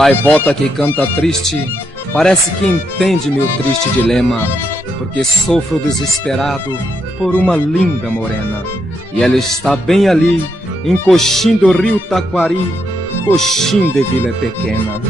gaivota que canta triste, parece que entende meu triste dilema, porque sofro desesperado por uma linda morena, e ela está bem ali, em Coxim do rio Taquari, Coxim de vila pequena.